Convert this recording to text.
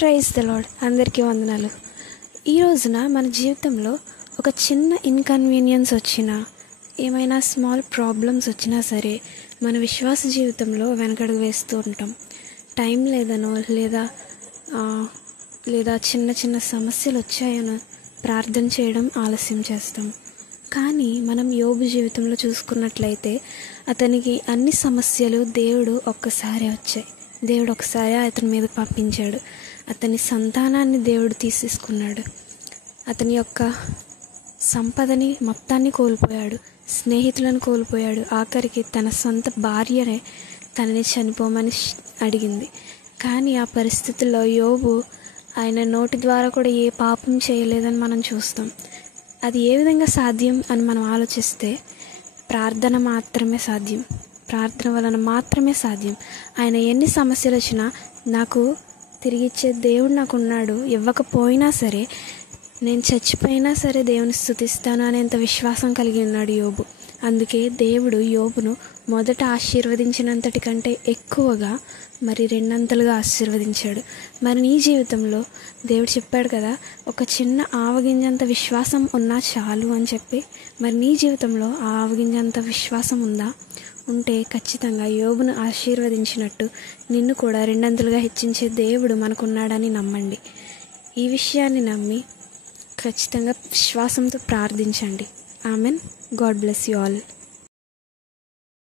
Praise the lord. అందరికీ వందనాలు. ఈ రోజున మన జీవితంలో ఒక చిన్న ఇన్కన్వీనియన్స్ వచ్చినా, ఏమైనా స్మాల్ ప్రాబ్లమ్స్ వచ్చినా సరే మన విశ్వాస జీవితంలో వెనకడుగు వేస్తూ ఉంటాం. టైం లేదనో లేదా చిన్న చిన్న సమస్యలు వచ్చాయనో ప్రార్థన చేయడం ఆలస్యం చేస్తాం. కానీ మనం యోబు జీవితంలో చూసుకున్నట్లయితే అతనికి అన్ని సమస్యలు దేవుడు ఒక్కసారి వచ్చాయి. దేవుడు ఒకసారి అతని మీద పంపించాడు. అతని సంతానాన్ని దేవుడు తీసేసుకున్నాడు. అతని యొక్క సంపదని మొత్తాన్ని కోల్పోయాడు. స్నేహితులను కోల్పోయాడు. ఆఖరికి తన సొంత భార్యనే తనని చనిపోమని అడిగింది. కానీ ఆ పరిస్థితుల్లో యోబు ఆయన నోటి ద్వారా కూడా ఏ పాపం చేయలేదని మనం చూస్తాం. అది ఏ విధంగా సాధ్యం అని మనం ఆలోచిస్తే ప్రార్థన మాత్రమే సాధ్యం. ప్రార్థన వలన మాత్రమే సాధ్యం. ఆయన ఎన్ని సమస్యలు వచ్చినా నాకు తిరిగిచ్చే దేవుడు నాకు ఉన్నాడు, ఇవ్వకపోయినా సరే నేను చచ్చిపోయినా సరే దేవుని స్తుతిస్తాను అనేంత విశ్వాసం కలిగి ఉన్నాడు యోబు. అందుకే దేవుడు యోబును మొదట ఆశీర్వదించినంతటి కంటే ఎక్కువగా మరి రెండంతలుగా ఆశీర్వదించాడు. మరి నీ జీవితంలో దేవుడు చెప్పాడు కదా, ఒక చిన్న ఆవగింజంత విశ్వాసం ఉన్నా చాలు అని చెప్పి. మరి నీ జీవితంలో ఆ ఆవగింజంత విశ్వాసం ఉందా? ఉంటే ఖచ్చితంగా యోబును ఆశీర్వదించినట్టు నిన్ను కూడా రెండంతలుగా హెచ్చించే దేవుడు మనకున్నాడని నమ్మండి. ఈ విషయాన్ని నమ్మి ఖచ్చితంగా విశ్వాసంతో ప్రార్థించండి. Amen. God bless you all.